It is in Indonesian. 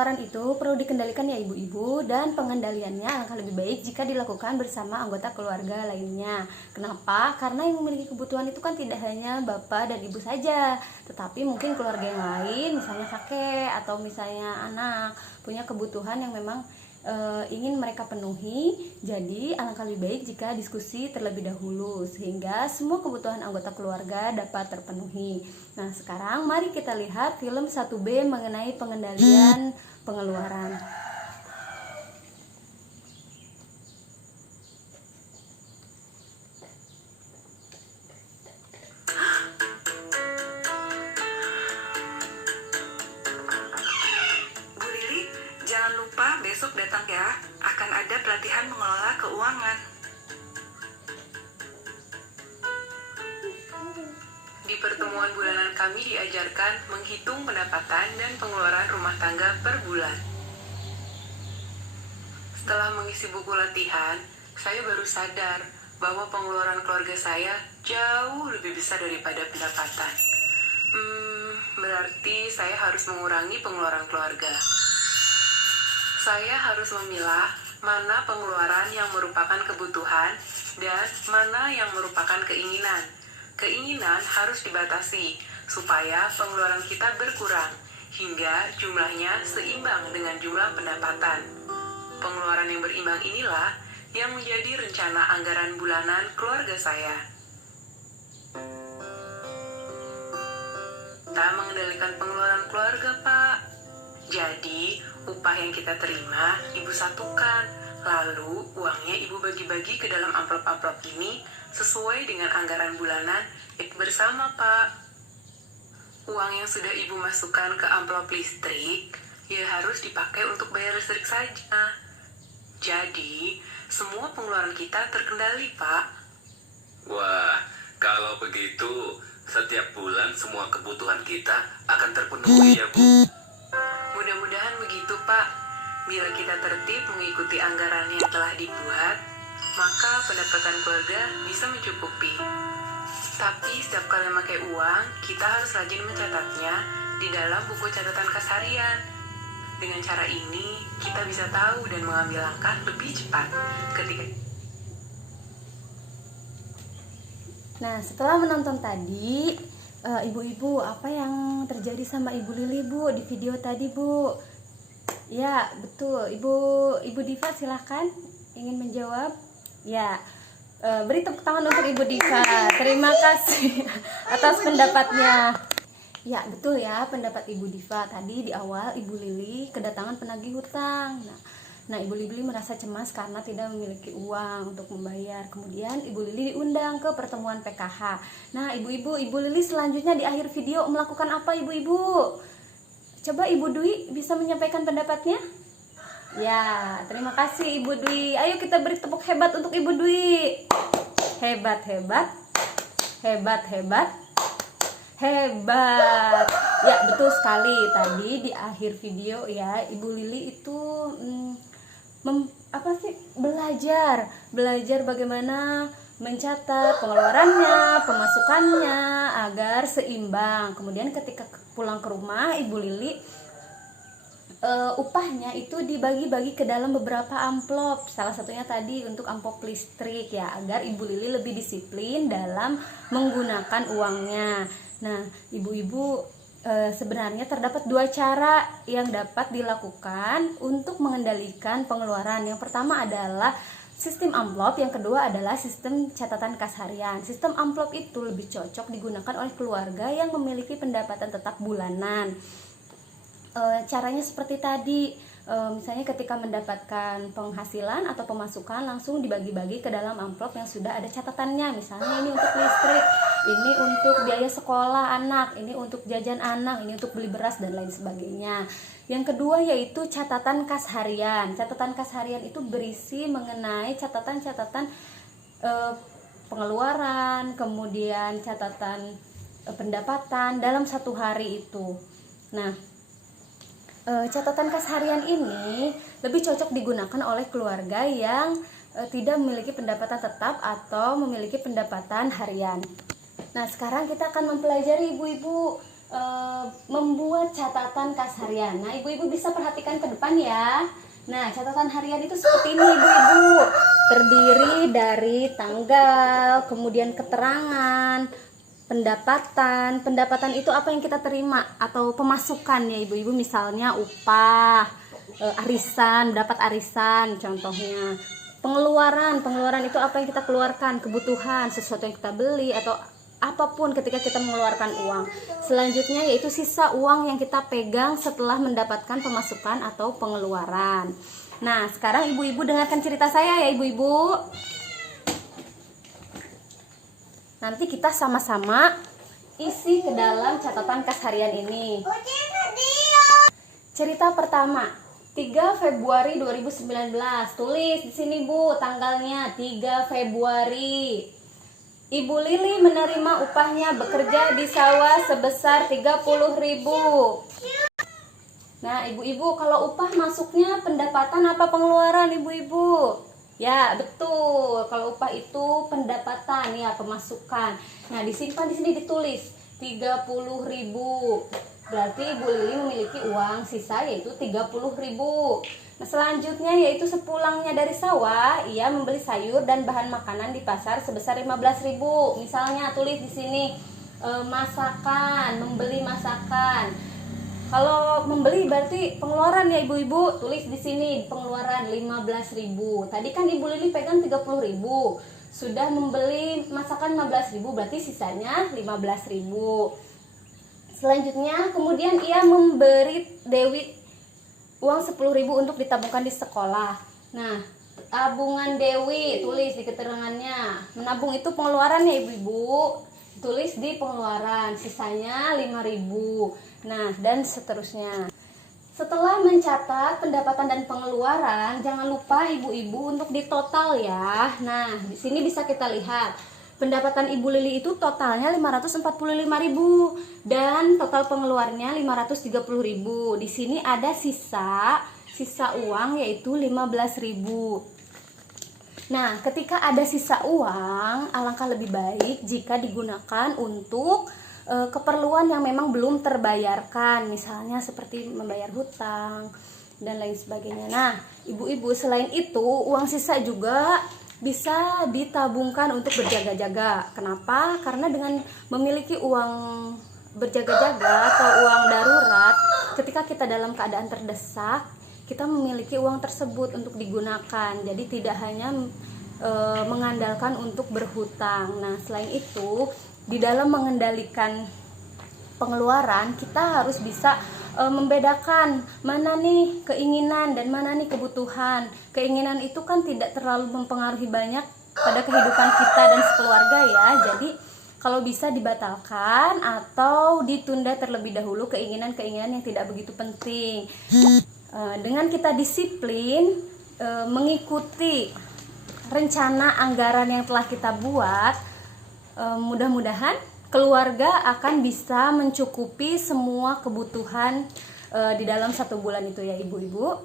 pengeluaran itu perlu dikendalikan ya ibu-ibu, dan pengendaliannya alangkah lebih baik jika dilakukan bersama anggota keluarga lainnya. Kenapa? Karena yang memiliki kebutuhan itu kan tidak hanya bapak dan ibu saja, tetapi mungkin keluarga yang lain, misalnya kakek atau misalnya anak, punya kebutuhan yang memang ingin mereka penuhi. Jadi alangkah lebih baik jika diskusi terlebih dahulu sehingga semua kebutuhan anggota keluarga dapat terpenuhi. Nah, sekarang mari kita lihat film 1B mengenai pengendalian pengeluaran. Jangan lupa besok datang ya, akan ada pelatihan mengelola keuangan. Di pertemuan bulanan kami diajarkan menghitung pendapatan dan pengeluaran rumah tangga per bulan. Setelah mengisi buku latihan, saya baru sadar bahwa pengeluaran keluarga saya jauh lebih besar daripada pendapatan. Berarti saya harus mengurangi pengeluaran keluarga. Saya harus memilah mana pengeluaran yang merupakan kebutuhan dan mana yang merupakan keinginan. Keinginan harus dibatasi supaya pengeluaran kita berkurang hingga jumlahnya seimbang dengan jumlah pendapatan. Pengeluaran yang berimbang inilah yang menjadi rencana anggaran bulanan keluarga saya. Kita mengendalikan pengeluaran keluarga, Pak. Jadi, upah yang kita terima, ibu satukan. Lalu, uangnya ibu bagi-bagi ke dalam amplop-amplop ini sesuai dengan anggaran bulanan bersama, Pak. Uang yang sudah ibu masukkan ke amplop listrik, ya harus dipakai untuk bayar listrik saja. Jadi, semua pengeluaran kita terkendali, Pak. Wah, kalau begitu, setiap bulan semua kebutuhan kita akan terpenuhi ya, Bu. Mudah-mudahan begitu, Pak. Bila kita tertib mengikuti anggaran yang telah dibuat, maka pendapatan keluarga bisa mencukupi. Tapi setiap kali memakai uang, kita harus rajin mencatatnya di dalam buku catatan kas harian. Dengan cara ini, kita bisa tahu dan mengambil langkah lebih cepat ketika. Nah, setelah menonton tadi, ibu-ibu, apa yang terjadi sama Ibu Lili, Bu, di video tadi, Bu? Ya, betul. Ibu Diva, silahkan ingin menjawab. Ya, beri tepuk tangan untuk Ibu Diva. Terima kasih atas pendapatnya. Ya, betul ya, pendapat Ibu Diva. Tadi di awal Ibu Lili kedatangan penagih hutang. Nah, Ibu Lili merasa cemas karena tidak memiliki uang untuk membayar. Kemudian Ibu Lili diundang ke pertemuan PKH. Nah, Ibu Lili selanjutnya di akhir video melakukan apa, Ibu-ibu? Coba Ibu Dwi bisa menyampaikan pendapatnya? Ya, terima kasih Ibu Dwi. Ayo kita beri tepuk hebat untuk Ibu Dwi. Hebat, hebat. Hebat, hebat. Hebat. Ya, betul sekali. Tadi di akhir video ya, Ibu Lili itu belajar bagaimana mencatat pengeluarannya, pemasukannya agar seimbang. Kemudian ketika pulang ke rumah, Ibu Lili upahnya itu dibagi-bagi ke dalam beberapa amplop. Salah satunya tadi untuk amplop listrik ya, agar Ibu Lili lebih disiplin dalam menggunakan uangnya. Nah, ibu-ibu, sebenarnya terdapat dua cara yang dapat dilakukan untuk mengendalikan pengeluaran. Yang pertama adalah sistem amplop, yang kedua adalah sistem catatan kas harian. Sistem amplop itu lebih cocok digunakan oleh keluarga yang memiliki pendapatan tetap bulanan. Caranya seperti tadi, misalnya ketika mendapatkan penghasilan atau pemasukan langsung dibagi-bagi ke dalam amplop yang sudah ada catatannya. Misalnya ini untuk listrik, ini untuk biaya sekolah anak, ini untuk jajan anak, ini untuk beli beras dan lain sebagainya. Yang kedua yaitu catatan kas harian. Catatan kas harian itu berisi mengenai catatan-catatan pengeluaran, kemudian catatan pendapatan dalam satu hari itu. Nah, catatan kas harian ini lebih cocok digunakan oleh keluarga yang tidak memiliki pendapatan tetap atau memiliki pendapatan harian. Nah, sekarang kita akan mempelajari ibu-ibu membuat catatan kas harian. Nah, ibu-ibu bisa perhatikan ke depan ya. Nah, catatan harian itu seperti ini ibu-ibu. Terdiri dari tanggal, kemudian keterangan, pendapatan. Pendapatan itu apa yang kita terima atau pemasukan ya ibu-ibu, misalnya upah, arisan, dapat arisan contohnya. Pengeluaran itu apa yang kita keluarkan, kebutuhan, sesuatu yang kita beli atau apapun ketika kita mengeluarkan uang. Selanjutnya yaitu sisa uang yang kita pegang setelah mendapatkan pemasukan atau pengeluaran. Nah, sekarang ibu-ibu dengarkan cerita saya ya ibu-ibu. Nanti kita sama-sama isi ke dalam catatan kas harian ini. Cerita pertama, 3 Februari 2019. Tulis di sini Bu, tanggalnya 3 Februari. Ibu Lili menerima upahnya bekerja di sawah sebesar 30.000. Nah, ibu-ibu, kalau upah masuknya pendapatan apa pengeluaran ibu-ibu? Ya, betul. Kalau upah itu pendapatan ya, pemasukan. Nah, disimpan di sini ditulis 30.000. Berarti Ibu Lili memiliki uang sisa yaitu 30.000. Nah, selanjutnya yaitu sepulangnya dari sawah, ia membeli sayur dan bahan makanan di pasar sebesar 15.000. Misalnya tulis di sini masakan, membeli masakan. Kalau membeli berarti pengeluaran ya ibu-ibu, tulis di sini pengeluaran 15.000. Tadi kan Ibu Lili pegang 30.000. Sudah membeli masakan 15.000, berarti sisanya 15.000. Selanjutnya kemudian ia memberi Dewi uang 10.000 untuk ditabungkan di sekolah. Nah, tabungan Dewi tulis di keterangannya. Menabung itu pengeluaran ya ibu-ibu. Tulis di pengeluaran, sisanya 5.000. Nah, dan seterusnya. Setelah mencatat pendapatan dan pengeluaran, jangan lupa ibu-ibu untuk ditotal ya. Nah, di sini bisa kita lihat. Pendapatan Ibu Lili itu totalnya 545.000 dan total pengeluarannya 530.000. Di sini ada sisa uang yaitu 15.000. Nah, ketika ada sisa uang, alangkah lebih baik jika digunakan untuk keperluan yang memang belum terbayarkan, misalnya seperti membayar hutang dan lain sebagainya. Nah, ibu-ibu, selain itu uang sisa juga bisa ditabungkan untuk berjaga-jaga. Kenapa? Karena dengan memiliki uang berjaga-jaga atau uang darurat, ketika kita dalam keadaan terdesak, kita memiliki uang tersebut untuk digunakan. Jadi tidak hanya mengandalkan untuk berhutang. Nah, selain itu, di dalam mengendalikan pengeluaran, kita harus bisa membedakan mana nih keinginan dan mana nih kebutuhan. Keinginan itu kan tidak terlalu mempengaruhi banyak pada kehidupan kita dan sekeluarga ya. Jadi kalau bisa dibatalkan atau ditunda terlebih dahulu keinginan-keinginan yang tidak begitu penting. Dengan kita disiplin mengikuti rencana anggaran yang telah kita buat, mudah-mudahan keluarga akan bisa mencukupi semua kebutuhan di dalam 1 bulan itu ya ibu-ibu.